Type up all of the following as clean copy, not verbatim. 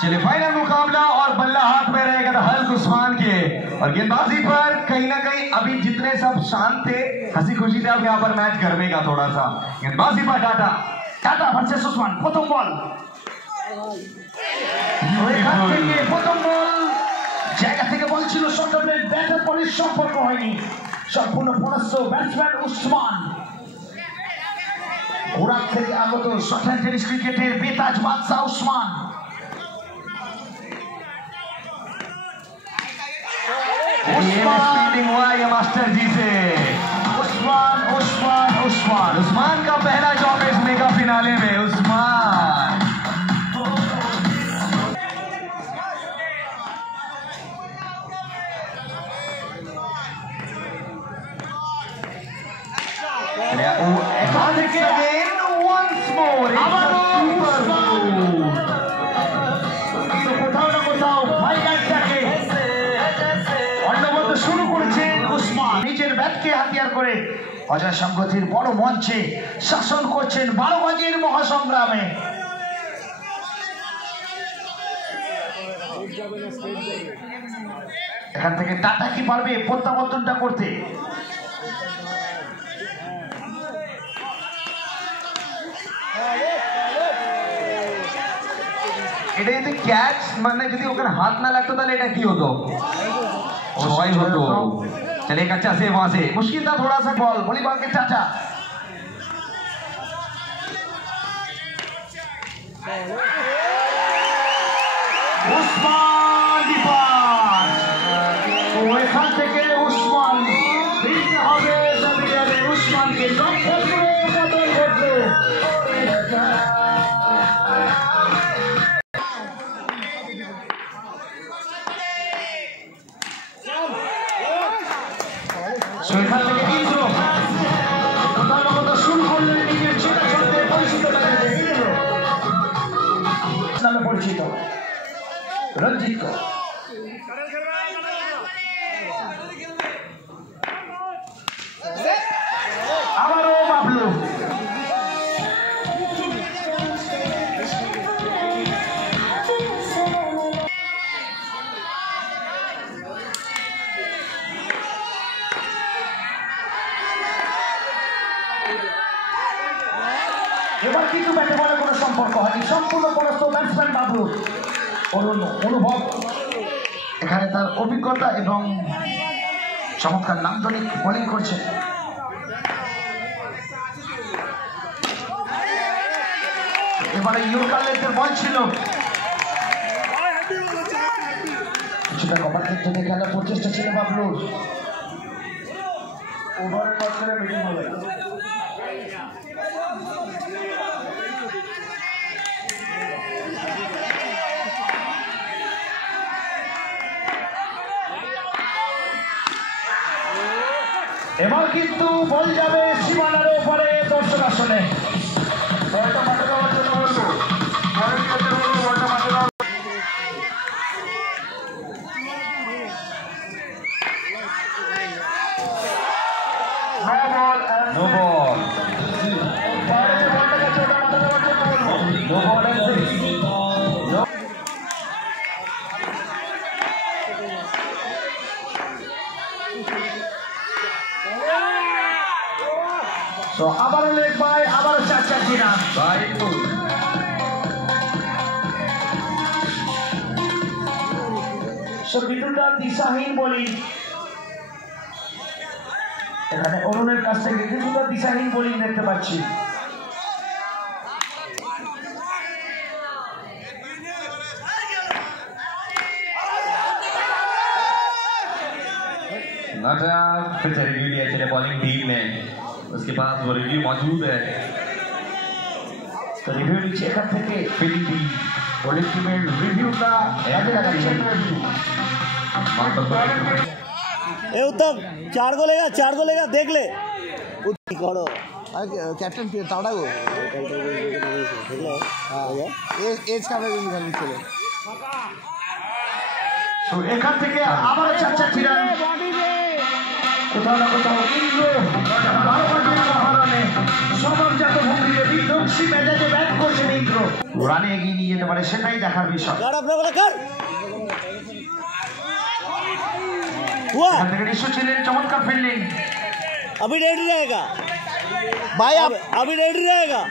चलिए फाइनल मुकाबला और बल्ला हाथ में रहेगा हल्क उस्मान के और गेंदबाजी पर कहीं ना कहीं अभी जितने सब शांत थे हंसी खुशी थे अब यहाँ पर मैच गर्मेगा थोड़ा सा। गेंदबाजी पर टाटा वर्सेस उस्मान प्रथम बॉल প্রথম বল জায়গা থেকে বল ছিল শটনের ব্যাটার বলের সম্পর্ক হয়নি সম্পূর্ণ পরাস্ত ব্যাটসম্যান উসমান ওরাক থেকে আগত শটন টেনিস ক্রিকেটের বেতাজ বাদশা উসমান स्पीडिंग हुआ ये मास्टर जी से उस्मान का पहला जॉब इस मेगा फिनाले में उस्मान once more শুরু করেছেন উসমান নিজের ব্যাটকে হাতিয়ার করে অজয় সংগতির বড় মঞ্চে শাসন করছেন 12 গজের মহাসংগ্রামে। এখান থেকে টাটা কি পারবে প্রত্যাবর্তনটা করতে? এটা যদি ক্যাচ মানে যদি ওখানে হাত না লাগতো তাহলে এটা কি হতো? ছয় হতো। चले एक अच्छा से वहां से मुश्किल था थोड़ा सा बॉल वॉलीबॉल के टाटा उस्मान की पास तो এখান থেকে উসমান ফিরতে হবে সাবিয়ারে উসমানকে লক্ষ্য করে বদল করতে এখান থেকে ইন্দ্র প্রধানত শুরু করলেন নিজের চেনা ছন্দে পরিচিত নামে পরিচিত রঞ্জিত আবারও বাবলু এবার কিন্তু ব্যাটে বলে কোনো সম্পর্ক হয়নি সম্পূর্ণ পরাস্ত ব্যাটসম্যান বাবলু অনুভব এখানে তার অভিজ্ঞতা এবং চমৎকার নান্দনিক বোলিং করছে। এবারে ইউরকালের বল ছিল কিছুটা কভার ক্ষেত্রে খেলার প্রচেষ্টা ছিল বাবলুর ওভারের মাঝখানে মিটিং হবে এবার কিন্তু বল যাবে সীমানার ওপারে দর্শক আসনে বলটা মাঠে দেওয়ার জন্য বলবো বলটা মাঠে দেওয়া নো বল So আবারও লেগ বাই আবারও 4 রান বাই সর্বিদুল্লাহ দিশাহীন বোলিং এখানে অরুণের কাছ থেকে কিছুটা দিশাহীন বোলিং দেখতে পাচ্ছি। फिर से रिव्यू लिया चले बॉलिंग टीम ने उसके पास वो रिव्यू मौजूद है तो रिव्यू नीचे एखान থেকে ফিল্ডিং বলিং টিমের রিভিউটা আগে লাগাচ্ছেন ए उत्तम 4 गोल लेगा देख ले उठी करो कैप्टन टाटा गो देखले हां एज का में निकाल चले तो এখান থেকে আবার 4 রান কোথাও না কোথাও ইন্দ্র 12 রানের হারানে সমাজজাত ভঙ্গিতে বিধ্বংসী মেজাজে ব্যাট করছেন ইন্দ্র রানে এগিয়ে নিয়ে যেতে পারে সেটাই দেখার বিষয়। এখান থেকে নিশ্চয় ছিলেন চমৎকার ফিল্ডিং। अभी रेडी रहेगा भाई, अभी रेडी रहेगा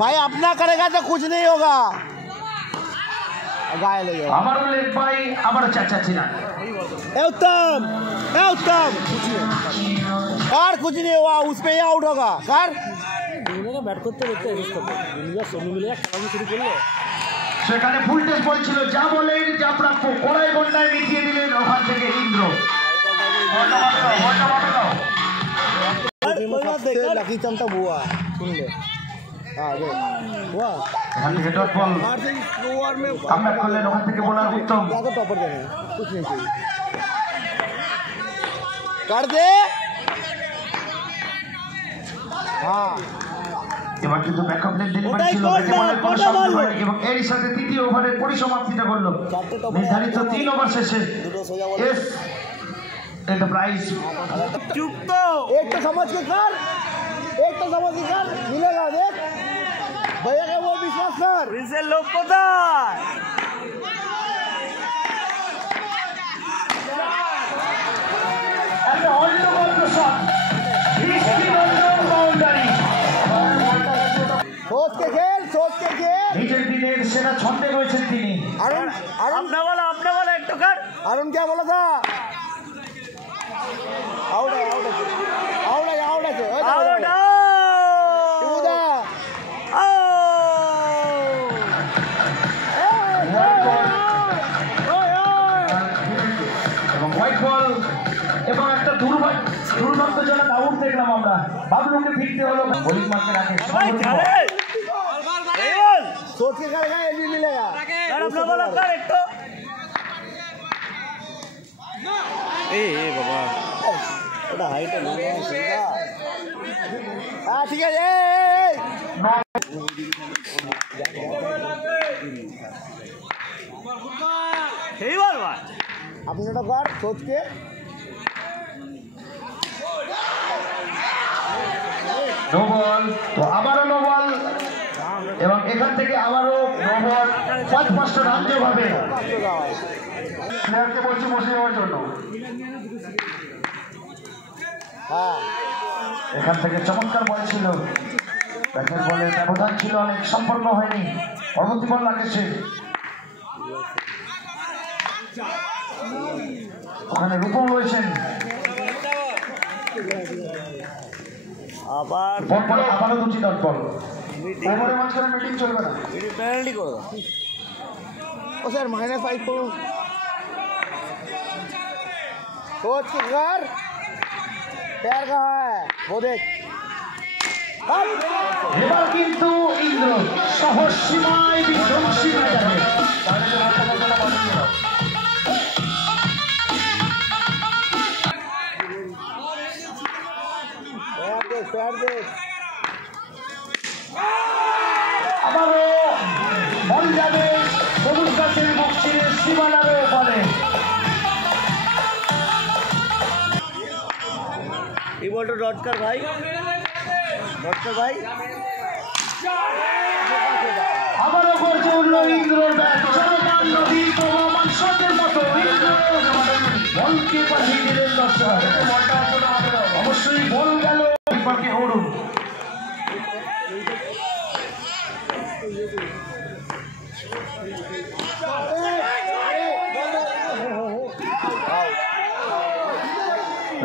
भाई, अपना करेगा तो कुछ नहीं होगा। আবারও লেগ বাই, আবারও চাচা ছিলেন। उत्तम उत्तम, कार कुछ नहीं हुआ, उस पे ही आउट होगा। कार ব্যাট করতে দেখতে সঙ্গে মিলে খেলানো শুরু করলো। সেখানে ফুল টেস্ট বল ছিল, যা বলেন যা প্রাপ্য কড়াই গন্ডায় মিটিয়ে দিলেন ওখান থেকে ইন্দ্র। लकी चमता बुआ सुन ले, এখান থেকে ডট বল কামব্যাক করলেন, ওখান থেকে বোলার উত্তম। टॉपर देने कुछ नहीं चाहिए, कर दे। हाँ এবার কিন্তু ব্যাকআপ লেন ডেলিভারি ছিল, ব্যাটে বলের কোনো শব্দ হয়নি এবং এরই সাথে তৃতীয় ওভারের পরিসমাপ্তিটা করলো। নির্ধারিত 3 ওভার শেষে এস एंटरप्राइज चुप तो एक तो समझ के कर, एक तो समझ के कर, मिलेगा देख भैया का वो विश्वास कर, इनसे लोग पता ऐसे ऑल द बॉल का शॉट इसकी बाउंड्री। सोच के खेल নিজের দিনের সেরা ছন্দে রয়েছেন তিনি। अरुण अपना वाला एक तो कर। अरुण क्या बोला था? आउट है এবং হোয়াইট বল এবং একটা দুর্ভাগ্যজনক আউট দেখলাম আমরা। বাবলুকে ফিরতে হলো, বোলিং মারতে রাখে। सोच के करेगा, ये भी मिलेगा। अपना वाला कर एक तो। बाबा ওটা হাইট না সেটা। হ্যাঁ ঠিক আছে, এই বল ভাই আপনি ওটা কর সোচ কে। নো বল, তো আবারও নো বল এবং এখান থেকে আবারও নো বল। 5-5টা রান যেভাবে প্লেয়ারকে বলছি বসে যাওয়ার জন্য। এখান থেকে চমৎকার বল ছিল, ব্যাটের বলের ব্যবধান ছিল অনেক, সম্পন্ন হয়নি। পরবর্তী বল রাকেশে, ওখানে রূপম রয়েছেন। আবারও 2টি ডট বল। ওভারের মাঝখানে মিটিং চলবে না, পেনাল্টি করে দাও। ও স্যার -5 করুন, सोच के कर, पैर कहाँ है वो देख। এবার কিন্তু ইন্দ্র শহর সীমায় বিধ্বংসী হয়ে যাবে। আবারও বল যাবে সবুজ গাছের মসজিদের সীমানার ওপারে। ये बॉल तो डॉट कर भाई, আবারও গর্জে উঠল ইন্দ্রর ব্যাট, চলমান নদীর প্রবাহমান স্রোতের মতো ইন্দ্র বলকে পাঠিয়ে দিলেন দর্শক। অবশ্যই বল গেল বিপক্ষে অরুণ।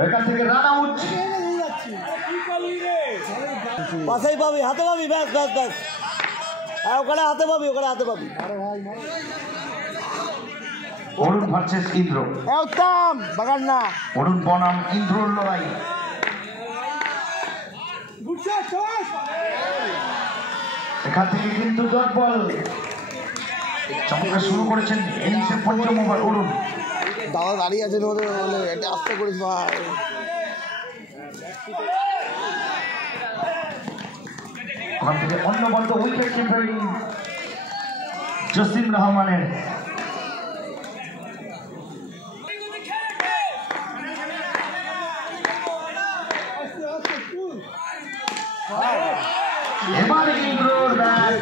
এখান থেকে রান আউট। পাশেই পাবি, হাতে পাবি, ব্যাস ওখানে হাতে পাবি। অরুণ ভার্সেস ইন্দ্র, উত্তম বাগান না, অরুণ বনাম ইন্দ্রর লড়াই। এখান থেকে কিন্তু ডট বল চমৎকার শুরু করেছেন ইনিংসের 5ম ওভার অরুণ। দাদা দাঁড়িয়ে আছেন ওদের বলে এটা আস্তে করিস ভাই। ওখান থেকে অন্য বল তো উইকেট কিপারিং জসিম রহমানের। এবার ইন্দ্রর ব্যাট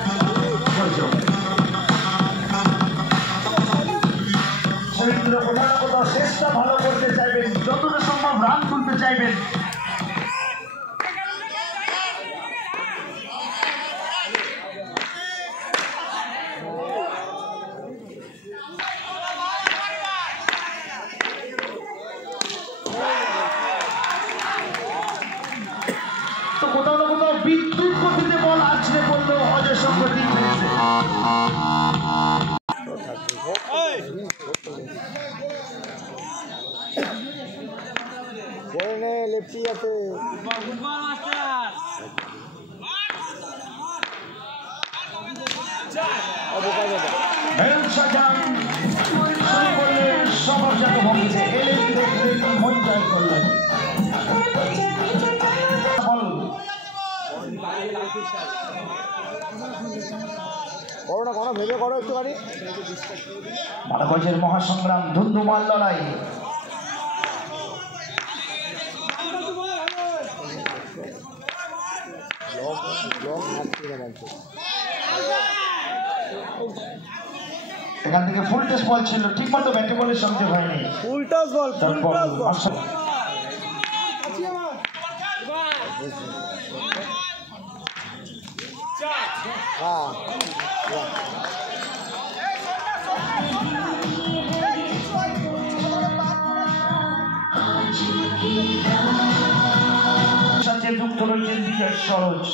শাহজাহান শুরু করলেন সমাজজাত ভঙ্গিতে, এলেন দেখলেন মন জয় করলেন। ভেবে করো একটুখানি। মারাগজের মহাসংগ্রাম, ধুন্ধুমার লড়াই। এখান থেকে ফুল টস বল ছিল, ঠিক মতো ব্যাটে বলের সংযোগ হয়নি। ফুল টস বল, ফুল টস বল। সাথে যুক্ত রয়েছেন বিজয় সরোজ।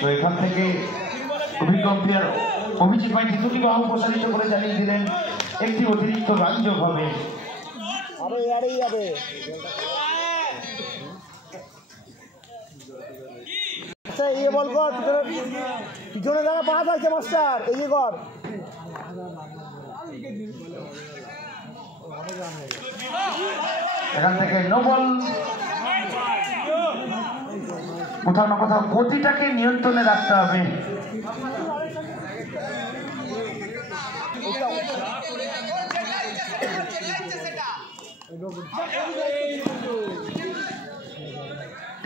তো এখান থেকে অভিজ্ঞ প্লেয়ার অভিজিৎ ভাইকে দুটি বাহু প্রসারিত করে জানিয়ে দিলেন একটি অতিরিক্ত রান যোগ হবে। আচ্ছা এই বল কর, পিছনে দাঁড়া, পা থাকছে মাস্টার, এই যে কর। এখান থেকে নো বল। কোথাও না কোথাও গতিটাকে নিয়ন্ত্রণে রাখতে হবে।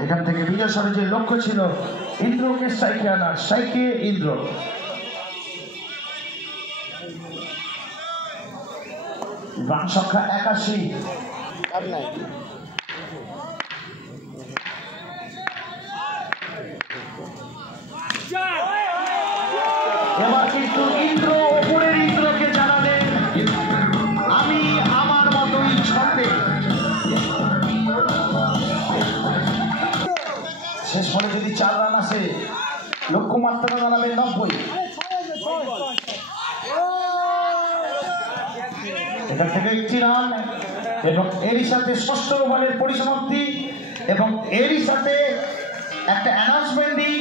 এখান থেকে বিজয় সরোজের লক্ষ্য ছিল ইন্দ্রকে স্ট্রাইকে আনার, স্ট্রাইকে ইন্দ্র। রান সংখ্যা 81। এবার কিন্তু ইন্দ্র ওপরের ইন্দ্রকে জানালেন আমি আমার মতোই ছন্দে। শেষ বলে যদি 4 রান আসে, লক্ষ্যমাত্রা জানাবেন 90। এখান থেকে 1 রান এবং এরই সাথে ষষ্ঠ ওভারের পরিসমাপ্তি এবং এরই সাথে একটা অ্যানাউন্সমেন্ট দিই,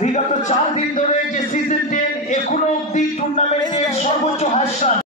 বিগত 4 দিন ধরে যে সিজন 10 এখনো অব্দি টুর্নামেন্টে সর্বোচ্চ হাইস্ট রান